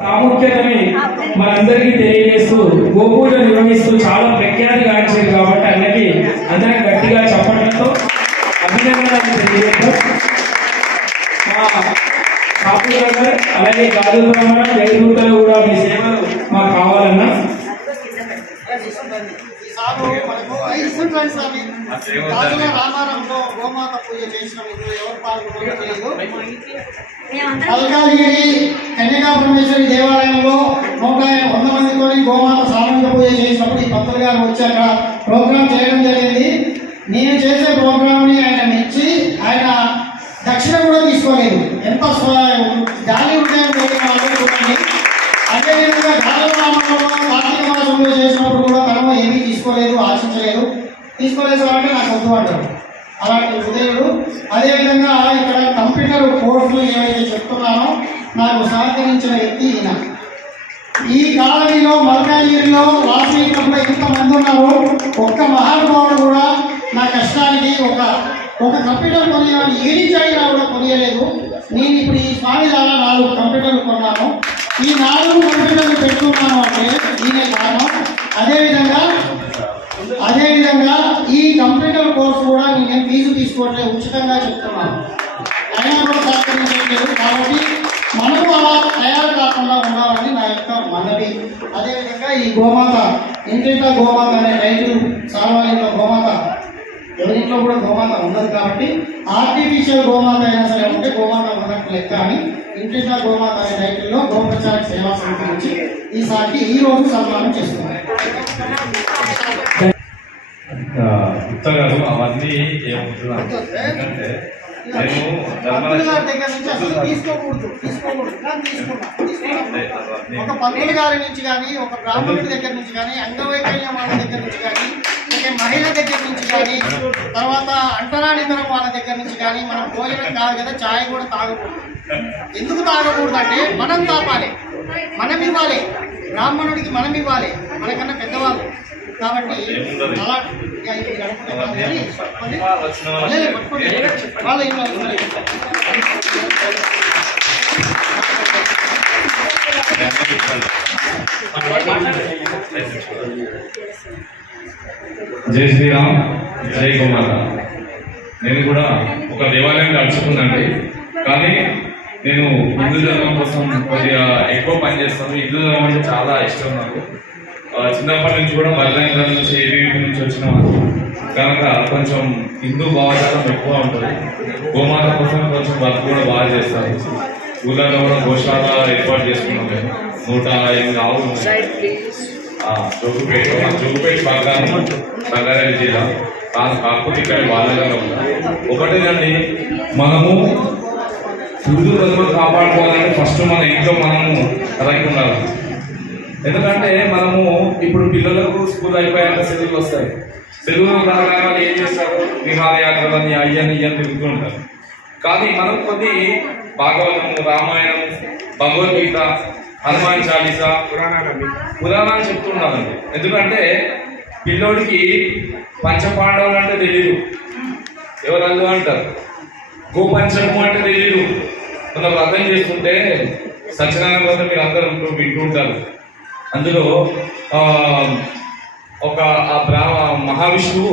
ప్రాముఖ్యతని మనందరికీ తెలియజేస్తూ గోపూజ నిర్వహిస్తూ చాలా ప్రఖ్యాతి గాంచారు కాబట్టి అన్నకి అందరం గట్టిగా చెప్పడంతో అభినందనలు తెలియజేస్తూ అలాగే గాజు బ్రాహ్మణ జయదూతలు కూడా మీ సేవలు మాకు కావాలన్నా రామారంలో గోమాత పూజ చేసినప్పుడు ఎవరు పాల్గొనలేదు. మల్కాజ్గిరి కన్యకా పరమేశ్వరి దేవాలయంలో 100 మందితో గోమాత సామూహిక పూజ చేసినప్పుడు ఈ పంతులు గారు వచ్చాక ప్రోగ్రామ్ చేయడం జరిగింది. నేను చేసే ప్రోగ్రామ్ ని ఆయన మెచ్చి ఆయన దక్షిణ కూడా తీసుకోలేదు. ఎంత జాలి ఉంటాయని చూడండి. అదేవిధంగా కార్తీక మాసంలో చేసినప్పుడు కూడా తను ఏమీ తీసుకోలేదు, ఆశించలేదు. తీసుకోలేదు అంటే నాకు వద్దు అంటారు అలాంటి హృదయుడు. అదేవిధంగా ఇక్కడ కంప్యూటర్ కోర్సులు ఏవైతే చెప్తున్నానో నాకు సహకరించిన వ్యక్తి ఈయన. ఈ కాలనీలో మల్కాజ్గిరిలో వాసవికంలో ఎంతమంది ఉన్నారో ఒక్క మహానుభావుడు కూడా నా కష్టానికి ఒక కంప్యూటర్ కొనియాలని ఏడిచాయినా కూడా కొనియలేదు. నేను ఇప్పుడు ఈ స్వామి ద్వారా 4 కంప్యూటర్లు కొన్నాను. ఈ 4 కంప్యూటర్లు పెట్టుకున్నాను అంటే ఈయనే కారణం. అదేవిధంగా ఈ కంప్యూటర్ కోర్సు కూడా నేను ఫీజు తీసుకోవట్లేదు, ఉచితంగా చెప్తున్నాను. అయినా కూడా సహకరించట్లేదు. కాబట్టి మనకు అలా తయారు కాకుండా ఉండాలని నా యొక్క మనవి. అదేవిధంగా ఈ గోమాత ఇంటింట్లో గోమాత అనే టైటిల్ సార్వజనిక గోమాత ఎవరింట్లో కూడా గోమాత ఉండదు కాబట్టి ఆర్టిఫిషియల్ గోమాత అయినా సరే ఉంటే గోమాత ఉన్నట్టు లెక్క అని ఇంటింట్లో గోమాత అనే టైటిల్లో గోప్రచారక సేవా సమితి నుంచి ఈ రోజు సన్మానం చేస్తున్నారు. ఉత్తగారు అవన్నీ ఏమవుతున్నాను ఎందుకంటే నేను ఒక పంతులు గారి నుంచి కానీ ఒక బ్రాహ్మణుడి దగ్గర నుంచి కానీ అంగవైకల్యం వాళ్ళ దగ్గర నుంచి కానీ మహిళ దగ్గర నుంచి కానీ తర్వాత అంటరానితనం వాళ్ళ దగ్గర నుంచి కానీ మనం భోజనం కాదు కదా ఛాయ్ కూడా తాగకూడదు. ఎందుకు తాగకూడదు అంటే మనం తాపాలి, మనం ఇవ్వాలి, బ్రాహ్మణుడికి మనం ఇవ్వాలి, మనకన్నా పెద్దవాళ్ళు కాబట్టి అలా వాళ్ళ జై శ్రీరామ్, జై గోమాత. నేను కూడా ఒక దేవాలయం నడుచుకున్నాండి, కానీ నేను హిందూ ధర్మం కోసం కొద్దిగా ఎక్కువ పని చేస్తాను. హిందూ ధర్మం అంటే చాలా ఇష్టం నాకు. చిన్నప్పటి నుంచి కూడా బల్లాంధ్రం నుంచి ఏబీవీ నుంచి వచ్చిన కనుక కొంచెం హిందూ భావజాలం ఎక్కువ ఉంటుంది. గోమాత కోసం కొంచెం వర్క్ కూడా బాగా చేస్తాను. ఊళ్ళలో కూడా గోశాల ఏర్పాటు చేసుకున్నాం. మేము 108 ఆవులు జోగుపేట భాగాన్ని రంగారెడ్డి జిల్లా. కాకపోతే ఇక్కడ వాళ్ళగా ఉంటారు. ఒకటేనండి, మనము హిందూ ధర్మం కాపాడుకోవాలంటే ఫస్ట్ మన ఇంట్లో మనము రైట్ ఉండాలి. ఎందుకంటే మనము ఇప్పుడు పిల్లలకు స్కూల్ అయిపోయాక సెలవులు వస్తాయి. సెలవులు రాగానే ఏం చేస్తారు, విహారయాత్రలని అయ్యని ఇయ్యని తిరుగుతూ ఉంటారు. కానీ మనం కొద్ది భాగవతము, రామాయణము, భగవద్గీత, హనుమాన్ చాలీసా, పురాణాలు చెప్తుండాలండి. ఎందుకంటే పిల్లోడికి పంచపాండవులు అంటే తెలియదు, ఎవరు అంటారు. గోపంచకము అంటే తెలియదు. మనం అర్థం చేసుకుంటే సత్యనారాయణ వ్రతం మీరు అందరూ వింటూ ఉంటారు. అందులో ఒక మహావిష్ణువు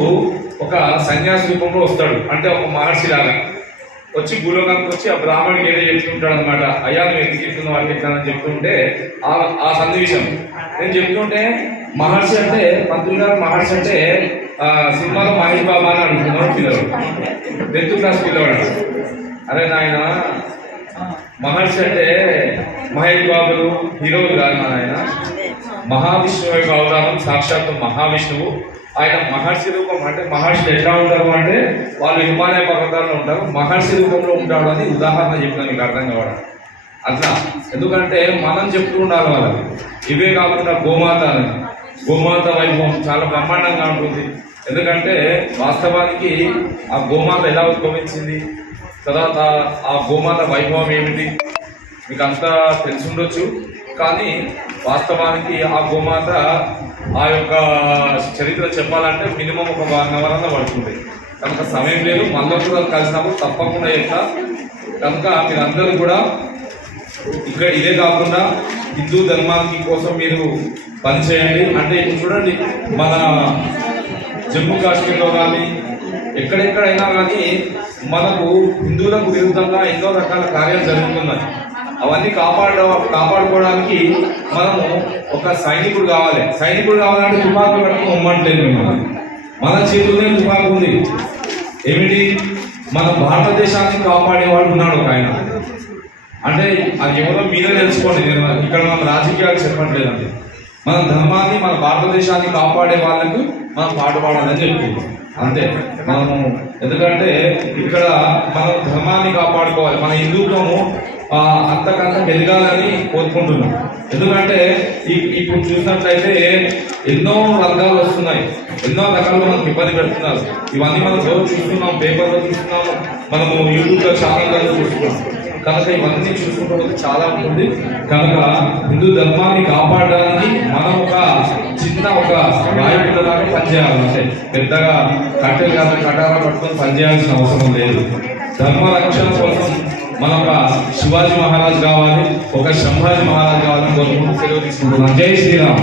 ఒక సన్యాసి రూపంలో వస్తాడు. అంటే ఒక మహర్షి లాగా వచ్చి భూలోకానికి వచ్చి ఆ బ్రాహ్మణుడికి ఏదో చెప్తుంటాడు అనమాట. అయ్యా నువ్వు ఎందుకు చెప్తున్నావు అంటే ఇట్లానని చెప్తుంటే ఆ సన్నివేశం నేను చెప్తుంటే మహర్షి అంటే పంతులు గారు మహర్షి అంటే సినిమాలో మహేష్ బాబా అని అడుగుతున్నాడు పిల్లలు, 10th క్లాస్ పిల్లవాడు. అరే నాయన, మహర్షి అంటే మహేష్ బాబులు హీరోలు కాదు నాయన. మహావిష్ణువు యొక్క అవతారం సాక్షాత్తు మహావిష్ణువు. ఆయన మహర్షి రూపం. అంటే మహర్షులు ఎట్లా ఉంటారు అంటే వాళ్ళు హిమాలయ పర్వతాల్లో ఉంటారు, మహర్షి రూపంలో ఉంటాడు అని ఉదాహరణ చెప్పిన మీకు అర్థం కావడం అట్లా. ఎందుకంటే మనం చెప్తూ ఉండాలి వాళ్ళకి. ఇవే కాకుండా గోమాత వైభవం చాలా బ్రహ్మాండంగా ఉంటుంది. ఎందుకంటే వాస్తవానికి ఆ గోమాత ఎలా ఉద్భవించింది, తర్వాత ఆ గోమాత వైభవం ఏమిటి మీకు అంతా తెలిసి ఉండొచ్చు. కానీ వాస్తవానికి ఆ గోమాత ఆ యొక్క చరిత్ర చెప్పాలంటే మినిమం ఒక 1 అవర్ అన్న పడుతుంది. కనుక సమయం లేదు, మళ్ళీ కూడా కలిసినప్పుడు తప్పకుండా చెప్తా. కనుక మీరందరూ కూడా ఇక్కడ ఇదే కాకుండా హిందూ ధర్మానికి కోసం మీరు పనిచేయండి. అంటే ఇప్పుడు చూడండి, మన జమ్మూ కాశ్మీర్లో కానీ ఎక్కడెక్కడైనా కానీ మనకు హిందువులకు విరుద్ధంగా ఎన్నో రకాల కార్యాలు జరుగుతున్నాయి. అవన్నీ కాపాడుకోవడానికి మనము ఒక సైనికుడు కావాలంటే తుపాకులు పట్టుకుని ఉమ్మంటలేదు. మన చేతుల్లోనే తుపాకు ఉంది. ఏమిటి, మన భారతదేశాన్ని కాపాడేవాడు ఉన్నాడు ఒక ఆయన. అంటే అది ఎవరో మీరే తెలుసుకోండి. నేను ఇక్కడ మన రాజకీయాలు చెప్పట్లేదండి. మన ధర్మాన్ని, మన భారతదేశాన్ని కాపాడే వాళ్ళకు మనం పాటుపడాలని చెప్తున్నాం అంతే. మనము ఎందుకంటే ఇక్కడ మన ధర్మాన్ని కాపాడుకోవాలి, మన హిందుత్వము అంతకంత పెరగాలని కోరుకుంటున్నాం. ఎందుకంటే ఇప్పుడు చూసినట్లయితే ఎన్నో రంగాలు వస్తున్నాయి, ఎన్నో రకాలు మనకు ఇబ్బంది పెడుతున్నారు. ఇవన్నీ మనం రోజు చూస్తున్నాం, పేపర్లో చూస్తున్నాము, మనము యూట్యూబ్లో ఛానల్లో చూస్తున్నాం. కనుక ఇవన్నీ చూసుకుంటే చాలా ఉంటుంది. కనుక హిందూ ధర్మాన్ని కాపాడడానికి మనం ఒక చిన్న నాయకుడిలాగా పనిచేయాలి. అంటే పెద్దగా కటారా పట్టుకొని పనిచేయాల్సిన అవసరం లేదు. ధర్మ రక్షణ కోసం మనం ఒక శివాజీ మహారాజ్ కావాలి, ఒక సంభాజీ మహారాజ్ కావాలని కోరుకుంటూ సెలవు తీసుకుంటున్నాం. జై శ్రీరామ్.